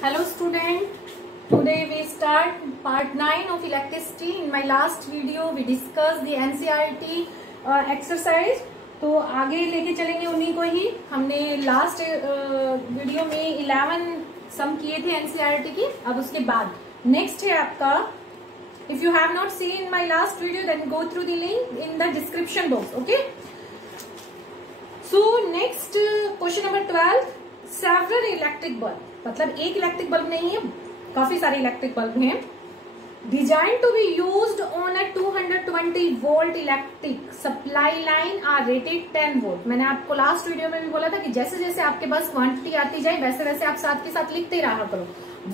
Hello student, today we start part 9 of electricity. In my last video we discussed the NCERT exercise. तो आगे लेके चलेंगे उन्हीं को ही. हमने लास्ट वीडियो में 11 सम किए थे NCERT की. अब उसके बाद नेक्स्ट है आपका, if you have not seen my last video then go through the link in the description box. Okay, so next question number 12, several electric bulb, मतलब एक इलेक्ट्रिक बल्ब नहीं है, काफी सारे इलेक्ट्रिक बल्ब हैं. Design to be used on a 220 volt electric supply line are rated 10 volt. मैंने आपको last video में भी बोला था कि जैसे जैसे आपके पास क्वांटिटी आती जाए वैसे वैसे आप साथ के साथ लिखते रहा करो.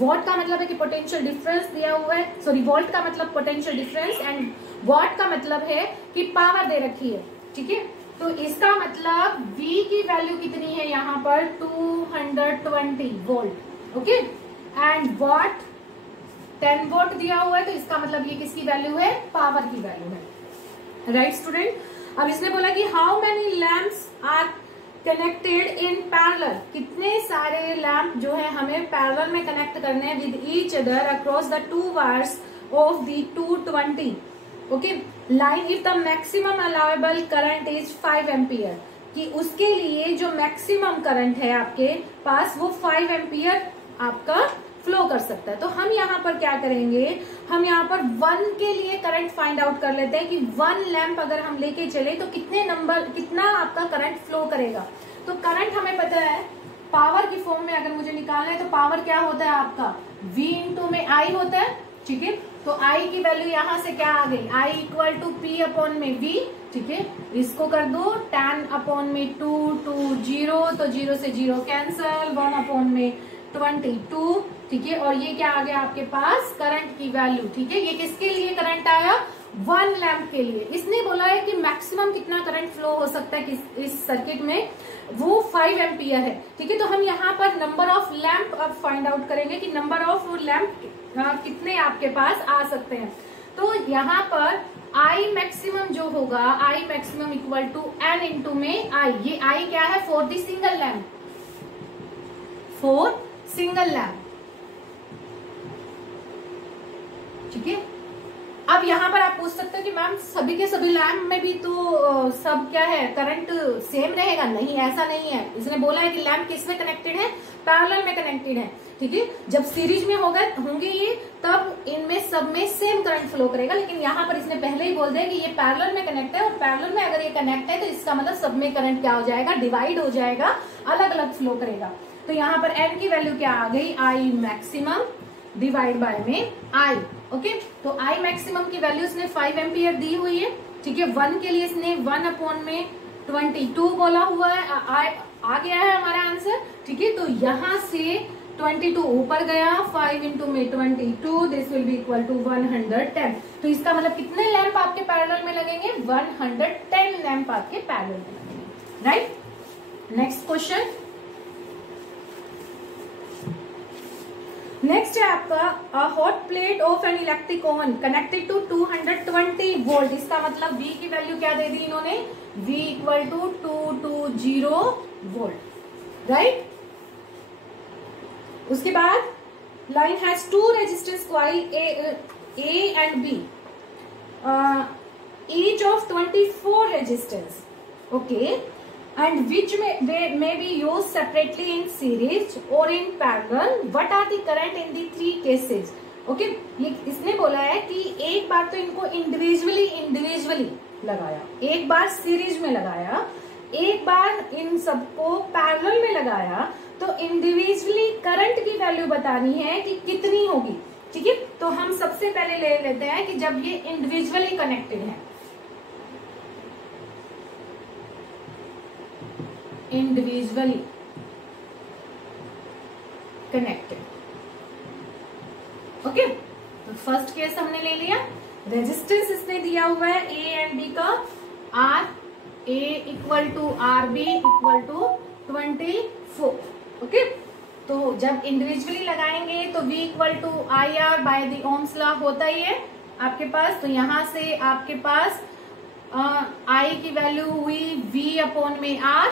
वॉट का मतलब है कि पोटेंशियल डिफरेंस दिया हुआ है, सॉरी वोल्ट का मतलब पोटेंशियल डिफरेंस एंड वॉट का मतलब है कि पावर दे रखी है. ठीक है, तो इसका मतलब V की वैल्यू कितनी है यहाँ पर 220 volt. Okay, and what 10 volt दिया हुआ है, तो इसका मतलब ये किसकी वैल्यू है, पावर की वैल्यू है. Right student. अब इसने बोला कि how many lamps are connected in parallel, कितने सारे लैंप जो है हमें पैरेलल में कनेक्ट करने हैं with each other across the two wires of the 220 okay line if the maximum allowable current is 5 ampere, कि उसके लिए जो मैक्सिमम करंट है आपके पास वो 5 एम्पियर आपका फ्लो कर सकता है. तो हम यहाँ पर क्या करेंगे, हम यहाँ पर 1 के लिए करंट फाइंड आउट कर लेते हैं कि 1 लैंप अगर हम लेके चले तो कितना आपका करंट फ्लो करेगा. तो करंट हमें पता है पावर की फॉर्म में अगर मुझे निकालना है तो पावर क्या होता है आपका V इंटू में I होता है. ठीक है, तो I की वैल्यू यहाँ से क्या आ गई, I equal to P upon में V. ठीक है, इसको कर दो 10 अपॉन में 2 2 0, तो 0 से 0 कैंसल, 1 अपॉन में 22. ठीक है, और ये क्या आ गया आपके पास करंट की वैल्यू. ठीक है, ये किसके लिए करंट आया, 1 लैंप के लिए. इसने बोला है कि मैक्सिमम कितना करंट फ्लो हो सकता है इस सर्किट में, वो 5 एम्पियर है. ठीक है, तो हम यहाँ पर नंबर ऑफ लैंप अब फाइंड आउट करेंगे कि नंबर ऑफ लैंप कितने आपके पास आ सकते हैं. तो यहाँ पर I मैक्सिमम जो होगा, I maximum equal to N into में I. ये I क्या है, for the single lamp, for single lamp. ठीक है, अब यहाँ पर आप पूछ सकते हो कि मैम सभी के सभी लैंप में भी तो सब क्या है करंट सेम रहेगा. नहीं, ऐसा नहीं है. इसने बोला है कि लैंप किसमें कनेक्टेड है, पैरेलल में कनेक्टेड है. ठीक है, जब सीरीज में होंगे ये तब इनमें सब में सेम करंट फ्लो करेगा. लेकिन यहाँ पर इसने पहले ही बोल दिया कि ये पैरेलल में कनेक्ट है, और पैरेलल में अगर ये कनेक्ट है तो इसका मतलब सब में करंट क्या हो जाएगा, डिवाइड हो जाएगा, अलग अलग फ्लो करेगा. तो यहाँ पर N की वैल्यू क्या आ गई, I मैक्सिमम डिवाइड बाय में I. ओके, तो I मैक्सिमम की वैल्यू इसने 5 एम्पियर दी हुई है. ठीक है, 1 के लिए इसने 1 अपॉन में 22 बोला हुआ है, आ गया है हमारा आंसर. ठीक है, तो यहाँ से 22 ऊपर गया, 5 इंटू में 22, this will be equal to 110. तो इसका मतलब कितने लैंप आपके पैरेलल में लगेंगे, 110 लैंप आपके पैरेलल में लगेंगे. Right, next question. नेक्स्ट है आपका a hot plate of an electric oven connected to 220 volt. इसका मतलब V की वैल्यू क्या दे दी इन्होंने, V equal to 220 volt. Right, उसके बाद line has 2 resistance coil A and B, each of 24 resistance. Okay, and which may be used separately in series or in parallel. What are the current in the 3 cases? Okay, ये इसने बोला है कि एक बार तो इनको इंडिविजुअली लगाया, एक बार सीरीज में लगाया, एक बार इन सबको पैरेलल में लगाया. तो इंडिविजुअली करंट की वैल्यू बतानी है कि कितनी होगी. ठीक है, तो हम सबसे पहले ले लेते हैं कि जब ये इंडिविजुअली कनेक्टेड है, इंडिविजुअली कनेक्टेड. ओके, तो फर्स्ट केस हमने ले लिया. रेजिस्टेंस इसने दिया हुआ है A एंड B का, R A equal to R B equal to 24. Okay, तो जब इंडिविजुअली लगाएंगे तो V equal to IR by the Ohm's law होता ही है आपके पास. तो यहां से आपके पास I की वैल्यू हुई V अपॉन में R.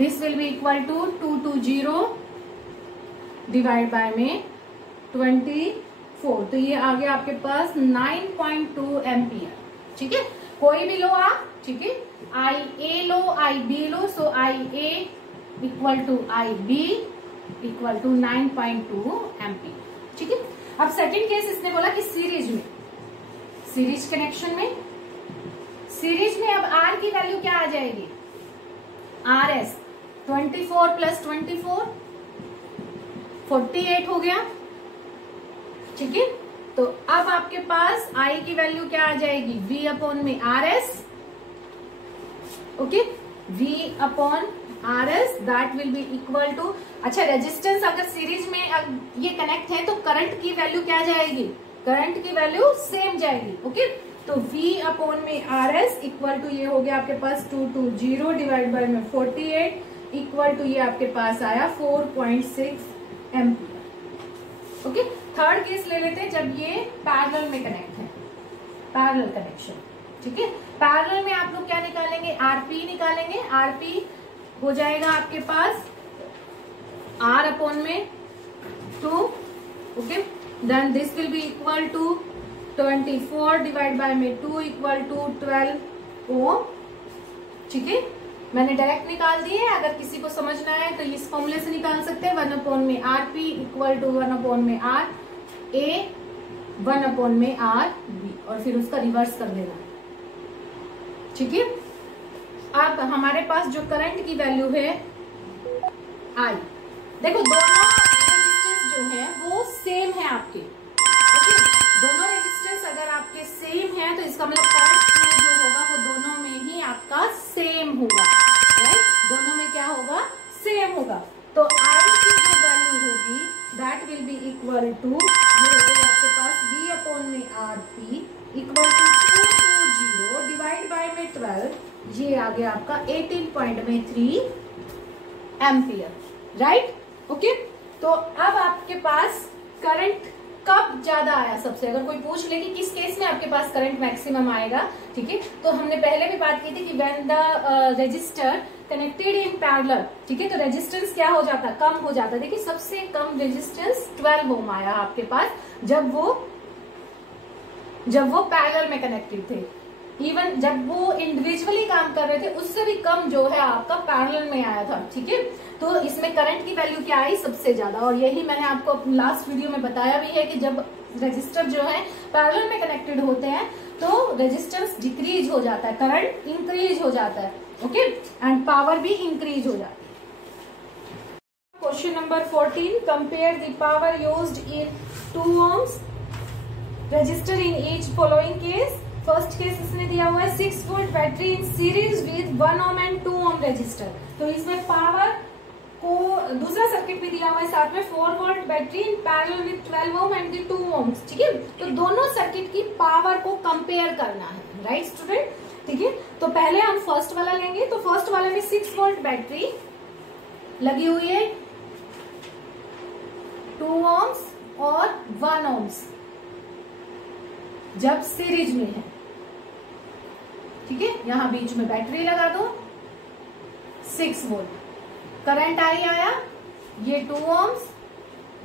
This will be equal to 220 divide by में 24, तो ये आ गया आपके पास 9.2 एम्पियर। ठीक है, कोई भी लो आप, ठीक है, I A low, I B low, so I A equal to I B equal to 9.2 ampere. ठीक है, अब सेकंड केस इसने बोला कि सीरीज में, सीरीज कनेक्शन में, सीरीज में अब आर की वैल्यू क्या आ जाएगी, आर एस 24 प्लस 24 48 हो गया। ठीक है, तो अब आपके पास आई की वैल्यू क्या आ जाएगी, V अपॉन में R S, okay, V upon R S that will be equal to, अच्छा रेजिस्टेंस अगर सीरीज में ये कनेक्ट है तो करंट की वैल्यू क्या जाएगी, करंट की वैल्यू सेम जाएगी। ओके, तो V अपॉन में आर एस इक्वल टू ये हो गया आपके पास 220 डिवाइड बाय में 48 इक्वल टू ये आपके पास आया 4.6 एम्पियर। ओके, थर्ड केस ले लेते हैं जब ये पैरेलल में कनेक्ट है, पैरेलल कनेक्शन। ठीक है, पैरेलल में आप लोग क्या निकालेंगे, आरपी निकालेंगे, आरपी हो जाएगा आपके पास आर अपॉन में 2, okay, then this will be equal to 24 divide by में 2 इक्वल टू 12 ओम। ठीक है, मैंने डायरेक्ट निकाल दिए, अगर किसी को समझना है तो इस फॉर्मूले से निकाल सकते हैं, 1 अपॉन में R P equal to 1 upon में आर ए 1 अपॉन में आर बी, और फिर उसका रिवर्स कर देना। ठीक है, अब हमारे पास जो करंट की वैल्यू है आई, देखो दोनों रेजिस्टेंस जो है वो सेम है आपके। ओके, दोनों रेजिस्टेंस अगर आपके सेम है तो इसका मतलब करंट में जो होगा वो दोनों में ही आपका सेम होगा, राइट, दोनों में क्या होगा, सेम होगा। तो आई की जो वैल्यू होगी that will be equal to, ये हो गया आपके पास V अपॉन में R P equal to 220 divide by में 12, ये आ गया आपका 18.3 एम्पियर, राइट। ओके, तो अब आपके पास करंट कब ज्यादा आया सबसे, अगर कोई पूछ ले कि किस केस में आपके पास करंट मैक्सिमम आएगा, ठीक है, तो हमने पहले भी बात की थी कि when the resistor connected in parallel, ठीक है, तो रेजिस्टेंस क्या हो जाता, कम हो जाता। देखिए सबसे कम रेजिस्टेंस 12 ओम आया आपके पास जब वो पैरेलल में कनेक्टेड थे। इवन जब वो इंडिविजुअली काम कर रहे थे उससे भी कम जो है आपका पैरेलल में आया था। ठीक है, तो इसमें करंट की वैल्यू क्या आई, सबसे ज्यादा, और यही मैंने आपको लास्ट वीडियो में बताया भी है कि जब रेजिस्टर जो है पैरेलल में कनेक्टेड होते हैं तो रेजिस्टेंस डिक्रीज हो जाता है, करंट इंक्रीज हो जाता है, ओके, एंड पावर भी इंक्रीज हो जाती है। Question number 14, compare the power used in 2 ohms register in each following case. First case इसने दिया हुआ है 6 volt battery in series with 1 ohm and 2 ohm register, तो इसमें पावर को दूसरा सर्किट भी दिया हुआ है साथ में 4 volt battery in parallel with 12 ohm and 2 ohms। ठीक है, तो दोनों सर्किट की पावर को कंपेयर करना है, राइट स्टूडेंट। ठीक है, तो पहले हम फर्स्ट वाला लेंगे, तो फर्स्ट वाले में 6 वोल्ट बैटरी लगी हुई है, 2 ohms और 1 ohms जब सीरीज में है। ठीक है, यहां बीच में बैटरी लगा दो, 6 वोल्ट करंट आई आया, ये 2 ohms,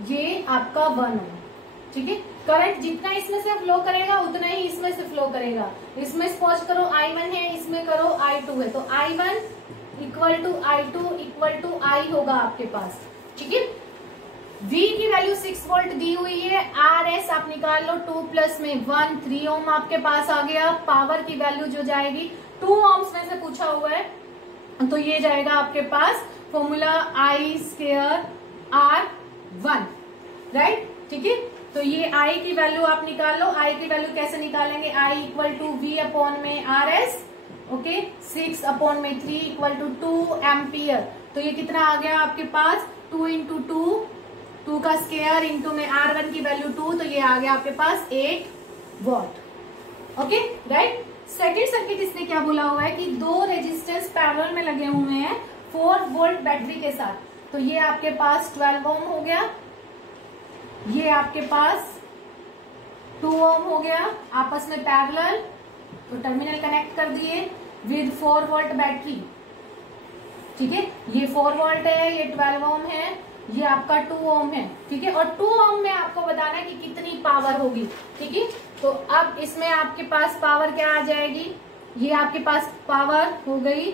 ये आपका 1 ohm। ठीक है, करंट जितना इसमें से फ्लो करेगा उतना ही इसमें से फ्लो करेगा। इसमें सपोज करो I1 है, इसमें करो I2 है, तो I1 equal to I2 equal to I होगा आपके पास। ठीक है, V की वैल्यू 6 वोल्ट दी हुई है, RS आप निकाल लो, 2 प्लस में 1 3 ohm आपके पास आ गया। पावर की वैल्यू जो जाएगी 2 ohms में से पूछा हुआ है, तो ये जाएगा आपके पास फॉर्मूला I² R1, राइट। ठीक है, तो ये I की वैल्यू आप निकाल लो। I की वैल्यू कैसे निकालेंगे, I equal to V upon में RS, ओके, 6 अपॉन में 3 इक्वल टू 2 एम्पियर। तो ये कितना आ गया आपके पास, 2 इंटू 2 का स्क्वायर इंटू में R1 की वैल्यू 2, तो ये आ गया आपके पास 8 what. Okay, right. Second circuit इसने क्या बोला हुआ है कि 2 रेजिस्टेंस पैरेलल में लगे हुए हैं 4 वोल्ट बैटरी के साथ, तो ये आपके पास 12 ओम हो गया, ये आपके पास 2 ओम हो गया, आपस में पैरेलल, तो टर्मिनल कनेक्ट कर दिए विद 4 वोल्ट बैटरी। ठीक है, ये 4 वोल्ट है, ये 12 ओम है, ये आपका 2 ओम है, ठीक है। और 2 ओम में आपको बताना है कि कितनी पावर होगी, ठीक है। तो अब इसमें आपके पास पावर क्या आ जाएगी, ये आपके पास पावर हो गई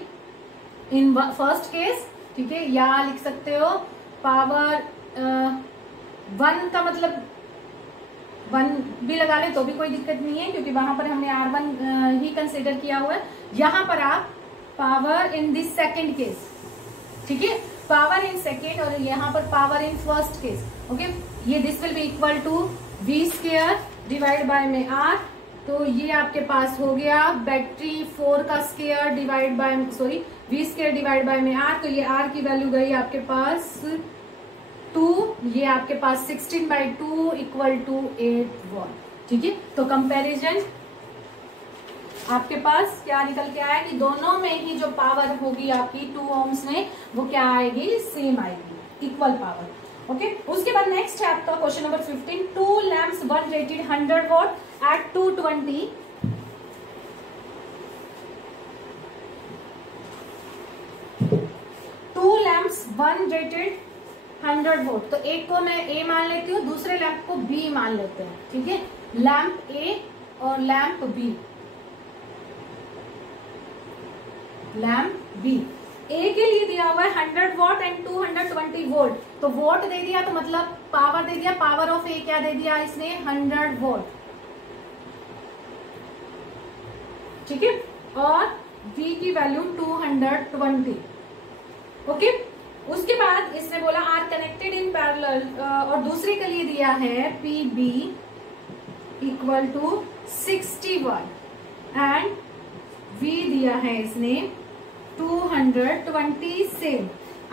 इन फर्स्ट केस, ठीक है। या लिख सकते हो पावर 1 का मतलब 1 भी लगा ले तो भी कोई दिक्कत नहीं है, क्योंकि वहां पर हमने R1 ही कंसिडर किया हुआ है। यहां पर आप power in this second case, ठीक है, पावर इन सेकेंड, और यहाँ पर power in first case, okay. ये this will be equal to V square divide by में R। तो ये आपके पास हो गया बैटरी 4 का square divide bye V square divide by में R। तो ये R की वैल्यू गई आपके पास 2, ये आपके पास 16/2 इक्वल टू 8 वॉट, ठीक है। तो कंपैरिजन आपके पास क्या निकल के आया कि दोनों में ही जो पावर होगी आपकी 2 ओम्स में वो क्या आएगी, सेम आएगी, इक्वल पावर, ओके। उसके बाद नेक्स्ट है आपका question number 15। 2 lamps one rated 100 watt at 220 2 lamps one rated 100 volt. तो एक को मैं A मान लेती हूँ, दूसरे लैंप को B मान लेते हैं, ठीक है। लैंप A और lamp B, lamp B A के लिए दिया हुआ है 100 वॉट एंड 220 वोल्ट। तो वोट दे दिया तो मतलब पावर दे दिया, पावर ऑफ A क्या दे दिया इसने, 100 वोल्ट, ठीक है। और V की वैल्यू 220, ओके। उसके बाद इसने बोला आर कनेक्टेड इन पैरेलल, और दूसरे के लिए दिया है PB equal to 60 watt and V दिया है इसने 220 से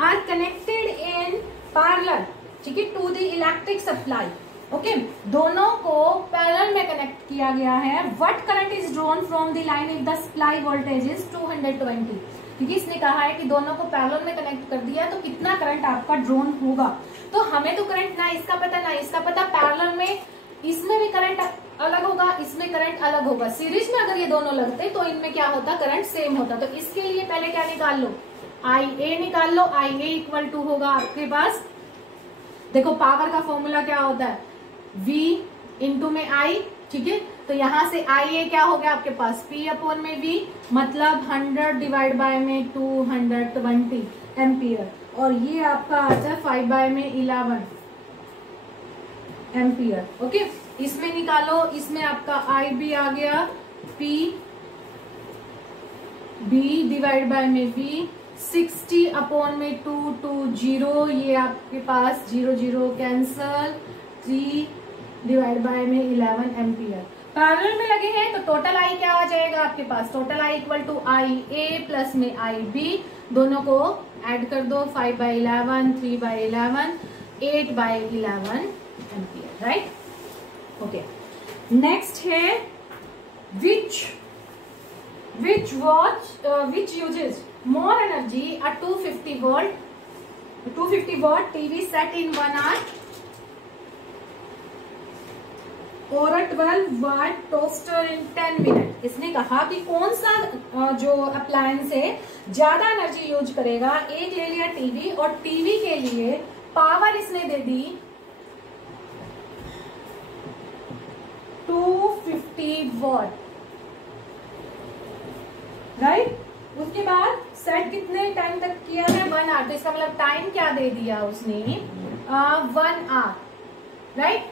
आर कनेक्टेड इन पैरेलल, ठीक है, to the electric supply, okay. दोनों को पैरेलल में कनेक्ट किया गया है। What current is drawn from the line if the supply voltage is 220, ठीक है। इसने कहा है कि दोनों को पैरेलल में कनेक्ट कर दिया तो कितना करंट आपका ड्रॉन होगा। तो हमें तो करंट ना इसका पता ना इसका पता, पैरेलल में इसमें भी करंट अलग होगा, इसमें करंट अलग होगा। सीरीज में अगर ये दोनों लगते तो इनमें क्या होता, करंट सेम होता। तो इसके लिए पहले क्या निकाल लो, IA निकाल लो। IA इक्वल टू होगा आपके पास, देखो पावर का फॉर्मूला क्या होता है, V इंटू में I, ठीक है। तो यहां से IA क्या हो गया आपके पास, P अपॉन में V, मतलब 100 डिवाइड बाय में 220 एम्पियर, और ये आपका आता है 5 बाय में 11 एम्पियर, ओके। इसमें निकालो, इसमें आपका IB आ गया P B डिवाइड बाय में V, 60 अपॉन में 220, ये आपके पास 0 0 कैंसल, 3 डिवाइड बाय में 11 एम्पियर। पैरेलल में लगे हैं तो टोटल I क्या आ जाएगा आपके पास, total I equal to IA plus में IB, दोनों को ऐड कर दो, 5 by 11, 3 by 11, 8 by 11 ampere, right, okay. Next है which uses more energy, a 250 watt TV set in 1 hour और a 12 watt toaster in 10 minutes। इसने कहा कि कौन सा जो अप्लायंस है ज्यादा एनर्जी यूज करेगा। एक ले लिया टीवी, और टीवी के लिए पावर इसने दे दी 250 वॉट, राइट। उसके बाद सेट कितने टाइम तक किया है, 1 आवर। तो इसका मतलब टाइम क्या दे दिया उसने, 1 hour, right,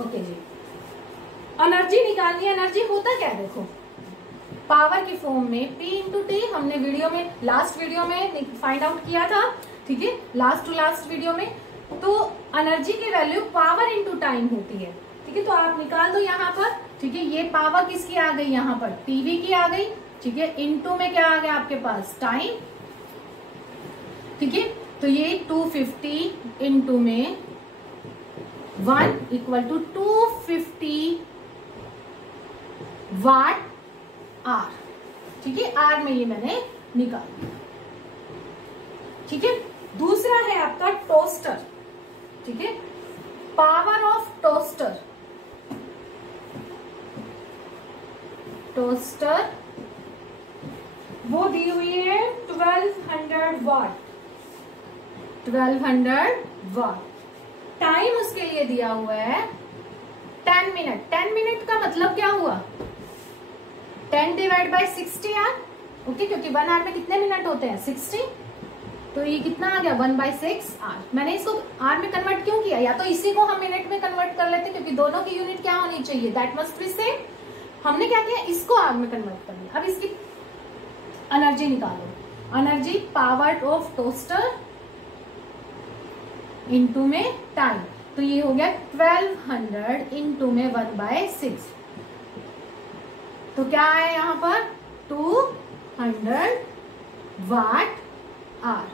okay ji. Energy निकालनी है, एनर्जी होता क्या देखो, पावर की फॉर्म में P इंटू टी, हमने वीडियो में लास्ट वीडियो में फाइंड आउट किया था, ठीक है, लास्ट टू लास्ट वीडियो में। तो एनर्जी की वैल्यू पावर इंटू टाइम होती है, ठीक है। तो आप निकाल दो यहाँ पर, ठीक है। ये पावर किसकी आ गई, यहाँ पर टीवी की आ गई, ठीक है। इनटू में क्या आ गया आपके पास, टाइम, ठीक है। तो ये 250 इनटू में 1 इक्वल टू 250 वाट आर, ठीक है। आर में ये मैंने निकाल दिया, ठीक है। दूसरा है आपका टोस्टर, ठीक है। पावर ऑफ टोस्टर, टोस्टर वो दी हुई है 1200 वाट, 1200 वाट। टाइम उसके लिए दिया हुआ है 10 मिनट। 10 मिनट का मतलब क्या हुआ, 10 डिवाइड बाई 60 आर, ओके, क्योंकि 1 आर में कितने मिनट होते हैं 60, तो ये कितना आ गया 1/6 आर। मैंने इसको आर में कन्वर्ट क्यों किया, या तो इसी को हम मिनट में कन्वर्ट कर लेते क्योंकि दोनों की यूनिट क्या होनी चाहिए, दैट मस्ट बी सेम। हमने क्या किया, इसको आर में कन्वर्ट कर लिया। अब इसकी एनर्जी निकालो, energy power of toaster into में टाइम, तो ये हो गया 1200 इंटू में 1/6, तो क्या है यहाँ पर 200 वाट आर।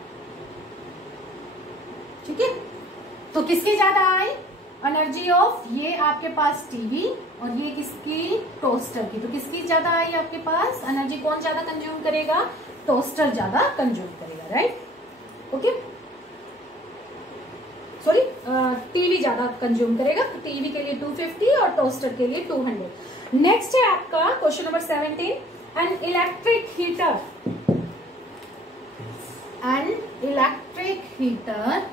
ठीक है, तो किसकी ज्यादा आई एनर्जी ऑफ, ये आपके पास टीवी और ये किसकी, टोस्टर की, तो किसकी ज्यादा आई आपके पास एनर्जी, कौन ज्यादा कंज्यूम करेगा, टोस्टर ज्यादा कंज्यूम करेगा, राइट, ओके, सॉरी टीवी ज्यादा कंज्यूम करेगा, तो टीवी के लिए 250 और टोस्टर के लिए 200। नेक्स्ट है आपका question number 17, an electric heater, an electric heater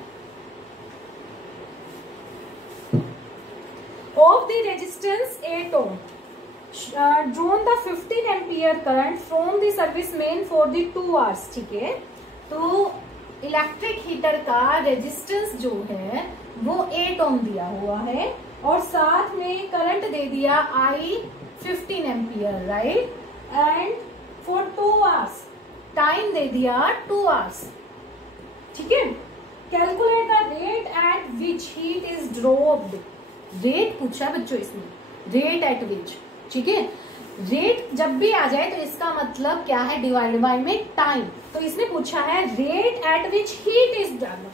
of the resistance 8 ohm drawn the 15 ampere current from the service main for the 2 hours। ठीक है, तो इलेक्ट्रिक हीटर का रेजिस्टेंस जो है वो 8 ओम दिया हुआ है और साथ में करंट दे दिया I 15 ampere, right, and for 2 hours time दे दिया 2 आवर्स। ठीक है, calculate the rate at which heat is dropped, rate पूछा बच्चों इसमें, रेट एट विच, ठीक है, रेट जब भी आ जाए तो इसका मतलब क्या है, डिवाइड बाय में टाइम, तो इसने पूछा है rate at which heat is done,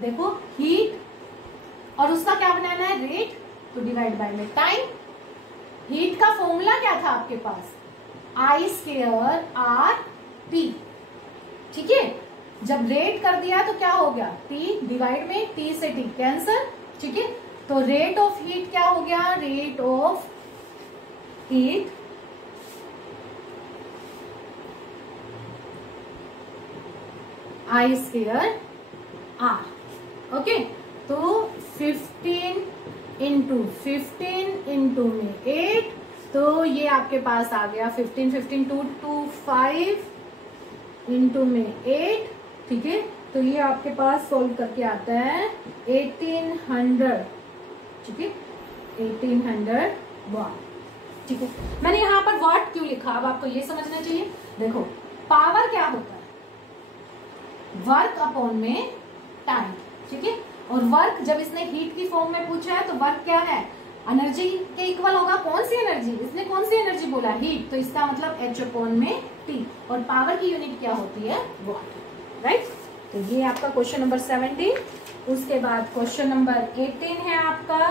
देखो हीट और उसका क्या बनाना है रेट, तो डिवाइड बाय में टाइम। हीट का फॉर्मूला क्या था आपके पास, आई स्क्वायर आर टी, ठीक है, जब रेट कर दिया तो क्या हो गया टी डिवाइड में टी से टी कैंसर, ठीक है, तो रेट ऑफ हीट क्या हो गया, rate of heat I square R, okay, तो 15 इंटू में 8, तो ये आपके पास आ गया 15 225 इंटू में 8, ठीक है, तो ये आपके पास सोल्व करके आता है 1800, ठीक है, 1800 वाट। ठीक है, मैंने यहाँ पर वाट क्यों लिखा, अब आपको ये समझना चाहिए। देखो पावर क्या होता है, वर्क अपॉन में टाइम, ठीक है, और वर्क जब इसने हीट की फॉर्म में पूछा है तो वर्क क्या है, एनर्जी के इक्वल होगा, कौन सी एनर्जी, इसने कौन सी एनर्जी बोला हीट, तो इसका मतलब H अपॉन में T, और पावर की यूनिट क्या होती है वाट, राइट। तो ये आपका क्वेश्चन नंबर 17। उसके बाद क्वेश्चन नंबर 18 है आपका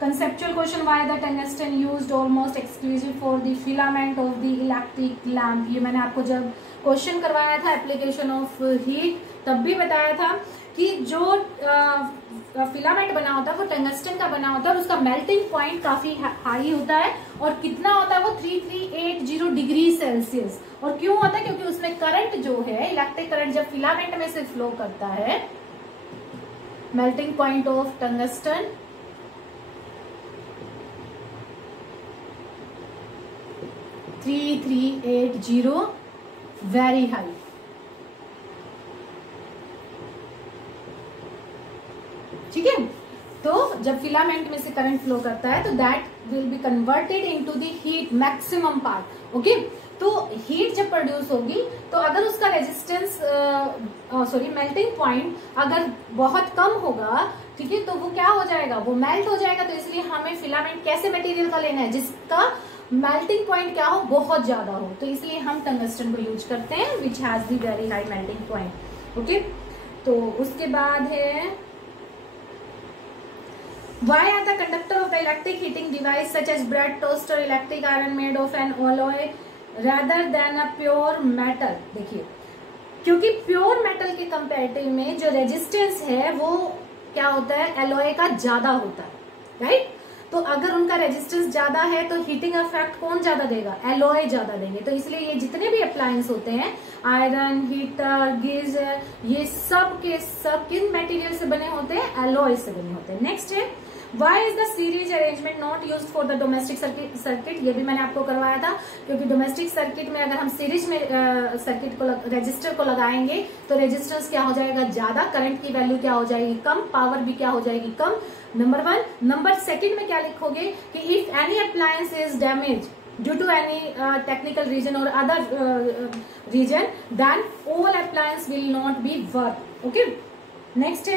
conceptual question, why the tungsten used almost exclusive for the filament of the electric lamp. ये मैंने आपको जब क्वेश्चन करवाया था एप्लीकेशन ऑफ हीट तब भी बताया था कि जो फिलामेंट बना होता है वो टंगस्टन का बना होता है और उसका मेल्टिंग पॉइंट काफी हाई होता है, और कितना होता है वो 3380 डिग्री सेल्सियस। और क्यों होता है, क्योंकि उसमें करंट जो है इलेक्ट्रिक करंट जब फिलामेंट में से फ्लो करता है, melting point of tungsten 3380 very high. ठीक है, तो जब फिलामेंट में से करंट फ्लो करता है तो that will be converted into the heat maximum part, okay, तो हीट जब प्रोड्यूस होगी तो अगर उसका रेजिस्टेंस मेल्टिंग पॉइंट अगर बहुत कम होगा, ठीक है, तो वो क्या हो जाएगा, वो मेल्ट हो जाएगा। तो इसलिए हमें फिलामेंट कैसे मटेरियल का लेना है जिसका मेल्टिंग पॉइंट क्या हो, बहुत ज्यादा हो, तो इसलिए हम टंगस्टन को यूज करते हैं which has the very high melting point, okay. तो उसके बाद है why are the conductor of the electric heating device such as bread toaster electric iron made of an alloy rather than a pure metal। देखिए, क्योंकि pure metal के comparative में जो resistance है वो क्या होता है, एलॉय का ज्यादा होता है, राइट। तो अगर उनका रेजिस्टेंस ज्यादा है तो हीटिंग इफेक्ट कौन ज्यादा देगा, एलॉय ज्यादा देंगे। तो इसलिए ये जितने भी अप्लायंस होते हैं, आयरन, हीटर, गीजर, ये सब के सब किन मटेरियल से बने होते हैं, एलॉय से बने होते हैं। नेक्स्ट है Why is the series arrangement not used for the domestic circuit? ये भी मैंने आपको करवाया था, क्योंकि डोमेस्टिक सर्किट में अगर हम सीरीज में सर्किट को रेजिस्टर को लगाएंगे तो रेजिस्टेंस क्या हो जाएगा, ज्यादा, करंट की वैल्यू क्या हो जाएगी, कम, पावर भी क्या हो जाएगी, कम। नंबर 1। नंबर 2 में क्या लिखोगे कि if any appliance is damage due to any technical reason or other reason, then all appliance will not be work. Okay. Next है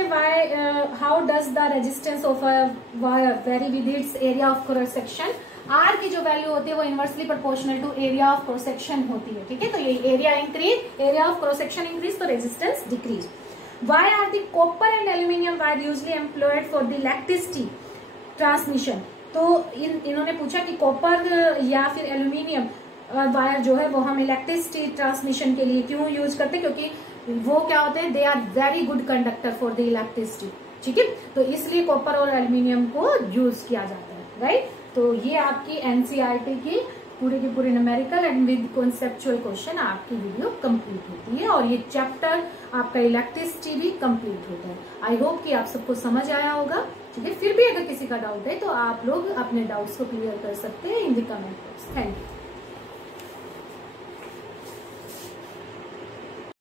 how does the resistance of a wire vary with its area of cross section? R की जो value होती है वो inversely proportional to area of cross section होती है, ठीक है। तो ये area increase, area of cross section increase, तो resistance decrease. Why are the copper and aluminium wire usually employed for the electricity transmission? तो इन्होंने पूछा कि कॉपर या फिर एल्यूमिनियम वायर जो है वो हम इलेक्ट्रिसिटी ट्रांसमिशन के लिए क्यों यूज करते हैं, क्योंकि वो क्या होते हैं, they are very good conductor for the electricity, ठीक है। तो इसलिए कॉपर और एल्यूमिनियम को यूज किया जाता है, राइट। तो ये आपकी एनसीईआरटी की पूरे की पूरी numerical and with conceptual question आपकी वीडियो कंप्लीट होती है, और ये चैप्टर आपका इलेक्ट्रिसिटी भी कंप्लीट होता है। आई होप कि आप सबको समझ आया होगा, ठीक है। फिर भी अगर किसी का डाउट है तो आप लोग अपने डाउट्स को क्लियर कर सकते हैं in the comment box. Thank you.